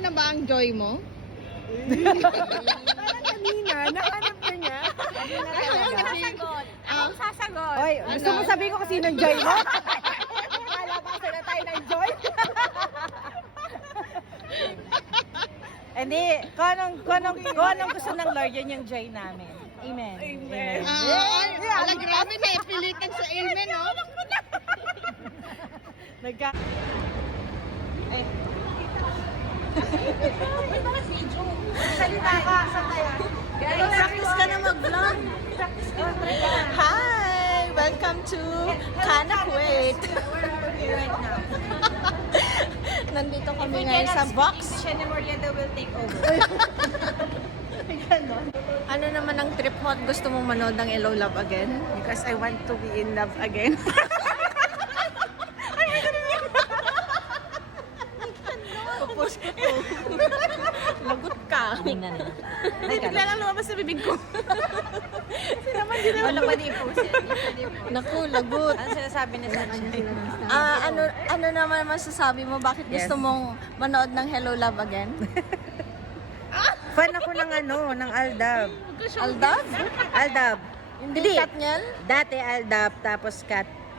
na ba ang joy mo? Parang kanina, nahanap ka niya. Sasagot. Ang sasagot. Oy, gusto mo sabihin ko kasi ng joy mo? Malabasa na tayo ng joy. Hindi, kung anong gusto ng Lord, yun yung joy namin. Amen. Amen. Ala, grabe na. Pilitan sa amen, no? Nagka... Salita ka, santaya. Practice ka na mag-vlog. Hi! Welcome to Kana Kuwait. Nandito kami ngayon sa box. Siya ni Morienda will take over. Ano naman ang trip mo at gusto mong manood ng Hello Love Again? Because I want to be in love again. Tapos ko to. Lagot ka. Bigla lang lumabas sa bibig ko. Wala pa din po siya. Naku, lagot. Ano sinasabi ni Sunshine? Ano naman masasabi mo? Bakit gusto mong manood ng Hello Love Again? Fan ako ng ng Aldab. Aldab? Aldab. Hindi Katniel? Dati Aldab, tapos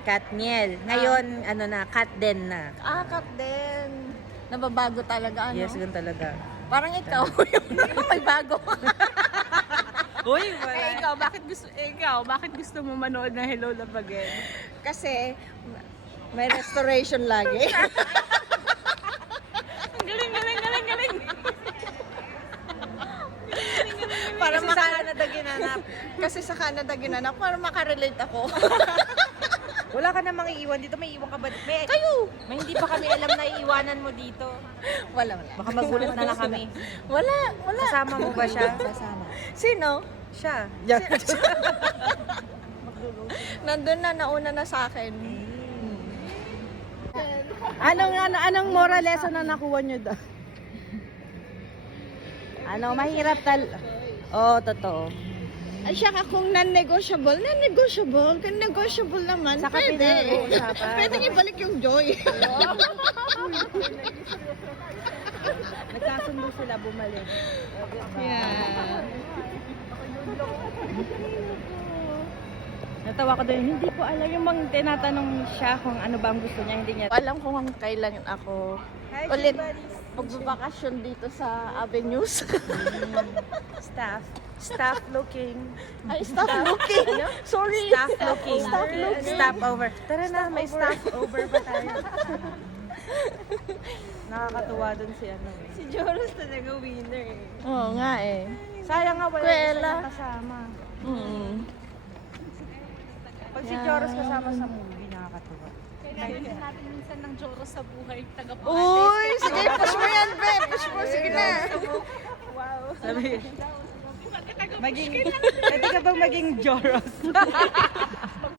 Katniel. Ngayon, Katden na. Kat din. Nababago talaga, ano? Yes, ganun talaga. Parang ikaw, may bago. Uy, bakit gusto mo manood ng Hello Love Again? Kasi may restoration lagi. Ang galing. para Kasi sa Canada ginanap. Kasi sa Canada ginanap, para makarelate ako. Wala ka namang iiwan dito. May iwan ka ba? Kayo! May hindi pa kami alam na iiwanan mo dito. Wala. Baka magulat na lang kami. Wala. Kasama mo ba siya? Kasama. Sino? Siya. Nandun na, nauna na sa akin. Anong moral lesson na nakuha nyo doon? Mahirap totoo. Ay, siya ka kung non-negotiable naman. Saka pwede. pinag-uusapan. Pwede ibalik yung joy. Nagkasundo sila bumalik. Yeah. Natawa ko doon. Hindi ko alam yung mga tinatanong siya kung ano ba ang gusto niya. Hindi niya. Alam ko kung kailan ako ulit magbabakasyon dito sa Avenues. Staff looking. Ay, staff looking. Sorry. Staff looking. Staff looking. Staff over. Tara na, may staff over ba tayo? Nakakatuwa dun si Si Joros talaga winner eh. Oo nga eh. Sayang nga wala Kuwela. siya kasama. Pag si Joros kasama sa movie, nakakatuwa. Kailangan natin minsan ng Joros sa buhay. Uy, sige, push mo yan, be. Push mo, sige na. Wow. Sabi, pwede ka bang maging Joros?